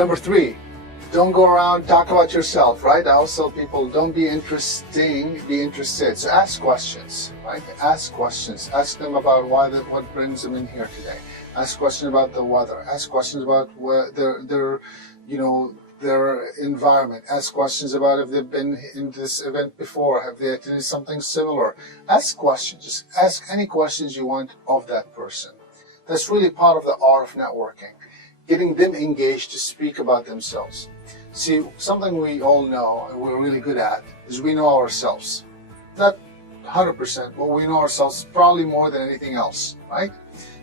Number 3, don't go around talk about yourself, right? I always tell people, don't be interesting, be interested. So ask questions, right? Ask questions. Ask them about what brings them in here today. Ask questions about the weather. Ask questions about where their environment. Ask questions about if they've been in this event before. Have they attended something similar? Ask questions. Just ask any questions you want of that person. That's really part of the art of networking. Getting them engaged to speak about themselves. See, something we all know and we're really good at is we know ourselves. Not 100%, but we know ourselves probably more than anything else, right?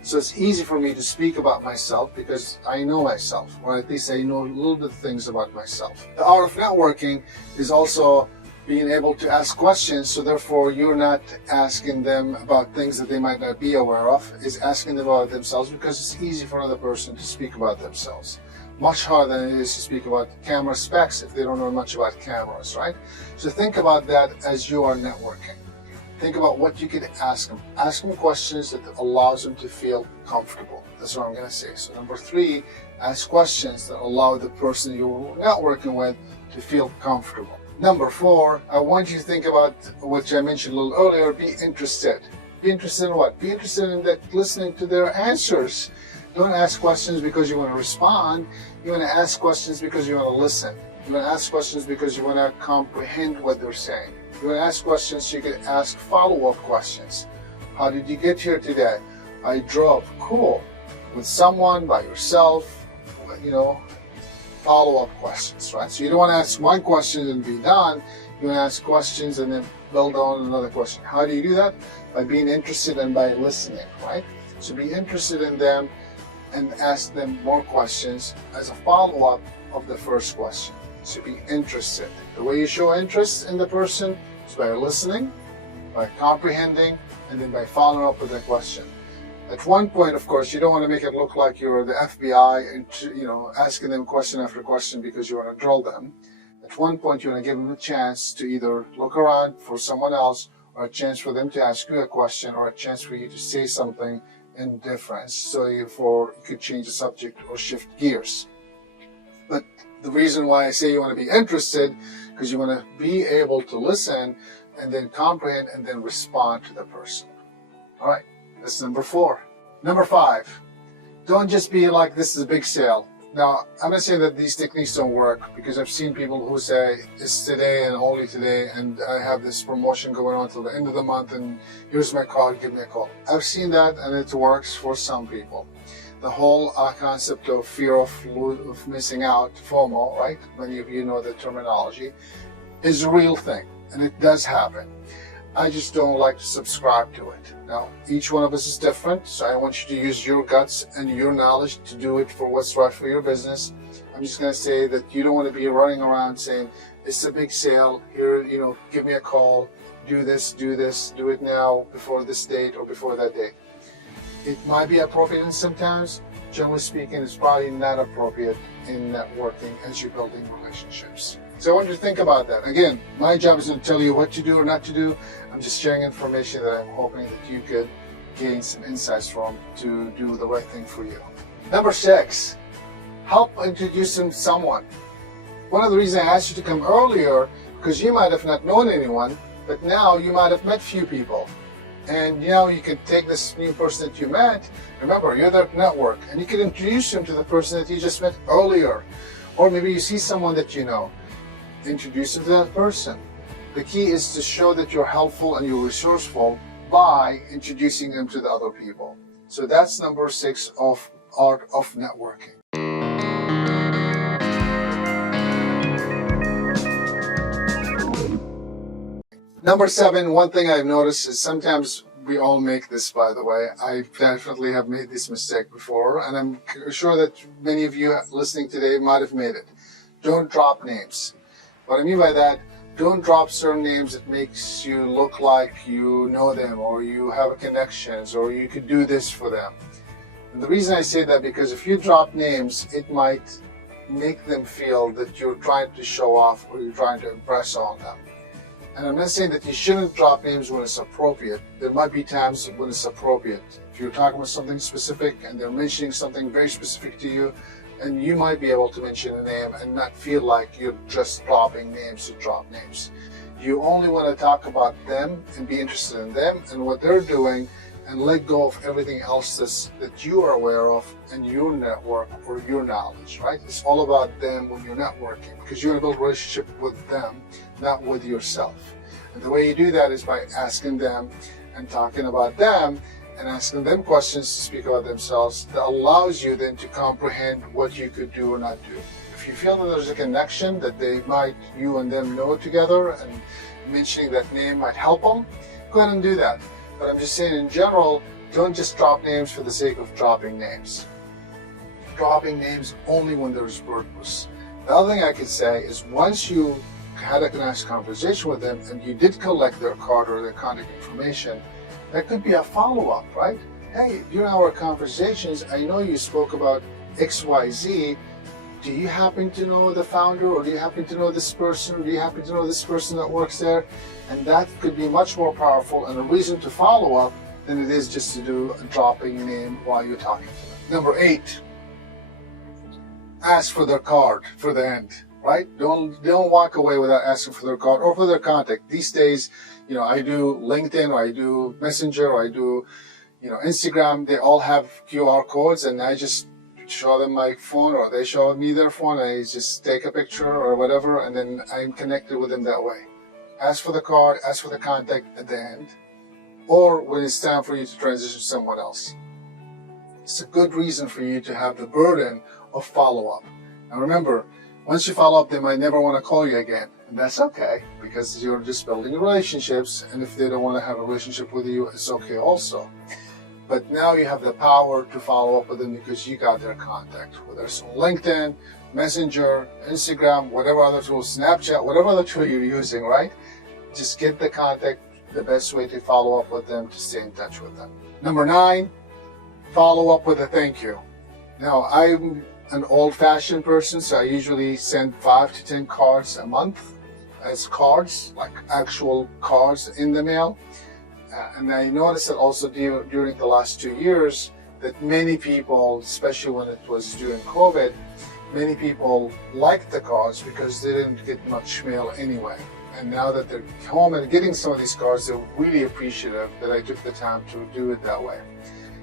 So it's easy for me to speak about myself because I know myself, or at least I know a little bit of things about myself. The art of networking is also being able to ask questions, so therefore you're not asking them about things that they might not be aware of, is asking them about themselves, because it's easy for another person to speak about themselves. Much harder than it is to speak about camera specs if they don't know much about cameras, right? So think about that as you are networking. Think about what you could ask them. Ask them questions that allows them to feel comfortable. That's what I'm going to say. So number 3, ask questions that allow the person you're networking with to feel comfortable. Number 4, I want you to think about what I mentioned a little earlier, be interested. Be interested in what? Be interested in that, listening to their answers. Don't ask questions because you want to respond. You want to ask questions because you want to listen. You want to ask questions because you want to comprehend what they're saying. You want to ask questions so you can ask follow-up questions. How did you get here today? I drove. Cool. With someone, by yourself, follow-up questions, right? So you don't want to ask one question and be done. You want to ask questions and then build on another question. How do you do that? By being interested and by listening, right? So be interested in them and ask them more questions as a follow-up of the first question. So be interested. The way you show interest in the person is by listening, by comprehending, and then by following up with a question. At one point, of course, you don't want to make it look like you're the FBI and asking them question after question because you want to drill them. At one point, you want to give them a chance to either look around for someone else, or a chance for them to ask you a question, or a chance for you to say something in difference, so you could change the subject or shift gears. But the reason why I say you want to be interested, because you want to be able to listen and then comprehend and then respond to the person. All right, that's number 4. Number 5, don't just be like, this is a big sale. Now, I'm not saying that these techniques don't work, because I've seen people who say, it's today and only today, and I have this promotion going on till the end of the month, and here's my card, give me a call. I've seen that, and it works for some people. The whole concept of fear of missing out, FOMO, right? Many of you know the terminology, is a real thing, and it does happen. I just don't like to subscribe to it. Now, each one of us is different, so I want you to use your guts and your knowledge to do it for what's right for your business. I'm just going to say that you don't want to be running around saying, it's a big sale, here, give me a call, do this, do it now, before this date or before that date. It might be appropriate, and sometimes, generally speaking, it's probably not appropriate in networking as you're building relationships. So I want you to think about that. Again, my job is to tell you what to do or not to do. I'm just sharing information that I'm hoping that you could gain some insights from to do the right thing for you. Number 6, help introduce them to someone. One of the reasons I asked you to come earlier, because you might have not known anyone, but now you might have met few people. And now you can take this new person that you met, remember, you're that network, and you can introduce them to the person that you just met earlier. Or maybe you see someone that you know. Introduce them to that person. The key is to show that you're helpful and you're resourceful by introducing them to the other people. So that's number 6 of art of networking. Number 7, one thing I've noticed is sometimes we all make this, by the way. I definitely have made this mistake before, and I'm sure that many of you listening today might have made it. Don't drop names. What I mean by that, don't drop certain names that makes you look like you know them, or you have connections, or you could do this for them. And the reason I say that, because if you drop names, it might make them feel that you're trying to show off or you're trying to impress on them. And I'm not saying that you shouldn't drop names when it's appropriate. There might be times when it's appropriate. If you're talking about something specific and they're mentioning something very specific to you, and you might be able to mention a name and not feel like you're just dropping names to drop names. You only want to talk about them and be interested in them and what they're doing, and let go of everything else that you are aware of and your network or your knowledge, right? It's all about them when you're networking, because you want to build a relationship with them, not with yourself. And the way you do that is by asking them and talking about them and asking them questions to speak about themselves that allows you then to comprehend what you could do or not do. If you feel that there's a connection that you and them know together, and mentioning that name might help them, go ahead and do that. But I'm just saying, in general, don't just drop names for the sake of dropping names. Dropping names only when there's purpose. The other thing I could say is, once you had a nice conversation with them and you did collect their card or their contact information, that could be a follow-up, right? Hey, during our conversations, I know you spoke about XYZ. Do you happen to know the founder, or do you happen to know this person, or do you happen to know this person that works there? And that could be much more powerful and a reason to follow up than it is just to do a dropping name while you're talking to them. Number 8, ask for their card for the end, right? Don't walk away without asking for their card or for their contact. These days, I do LinkedIn, or I do Messenger, or I do, Instagram. They all have QR codes, and I just show them my phone, or they show me their phone, and I just take a picture or whatever, and then I'm connected with them that way. Ask for the card, ask for the contact at the end, or when it's time for you to transition to someone else. It's a good reason for you to have the burden of follow-up. Now remember, once you follow up, they might never want to call you again, and that's okay, because you're just building relationships, and if they don't want to have a relationship with you, it's okay also. But now you have the power to follow up with them because you got their contact, whether it's on LinkedIn, Messenger, Instagram, whatever other tool, Snapchat, whatever other tool you're using, right? Just get the contact, the best way to follow up with them, to stay in touch with them. Number 9, follow up with a thank you. Now, I'm an old-fashioned person, so I usually send 5 to 10 cards a month as cards, like actual cards in the mail. And I noticed that also during the last 2 years, that many people, especially when it was during COVID, many people liked the cards because they didn't get much mail anyway. And now that they're home and getting some of these cards, they're really appreciative that I took the time to do it that way.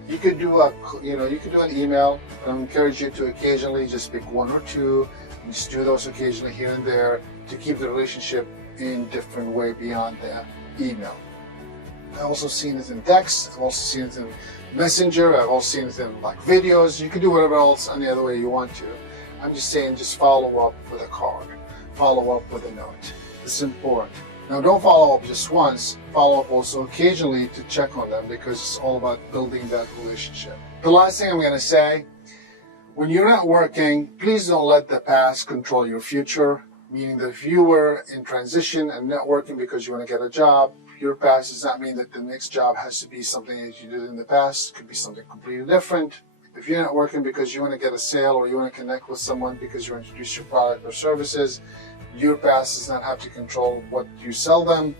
You could do an email. I encourage you to occasionally just pick 1 or 2, and just do those occasionally here and there to keep the relationship in a different way beyond the email. I've also seen it in text. I've also seen it in Messenger. I've also seen it in videos. You can do whatever else any other way you want to. I'm just saying, just follow up with a card. Follow up with a note. It's important. Now, don't follow up just once. Follow up also occasionally to check on them, because it's all about building that relationship. The last thing I'm going to say, when you're not working, please don't let the past control your future. Meaning that if you were in transition and not working because you want to get a job, your past does not mean that the next job has to be something that you did in the past. It could be something completely different. If you're not working because you want to get a sale, or you want to connect with someone because you want to introduce your product or services, your past does not have to control what you sell them,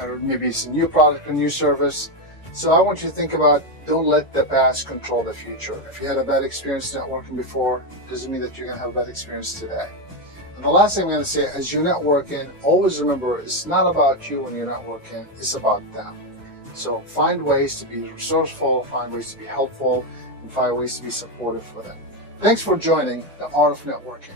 or maybe it's a new product or new service. So I want you to think about, don't let the past control the future. If you had a bad experience not working before, doesn't mean that you're going to have a bad experience today. And the last thing I'm going to say, as you're not working, always remember, it's not about you when you're not working, it's about them. So find ways to be resourceful, find ways to be helpful, and find ways to be supportive for them. Thanks for joining The Art of Networking.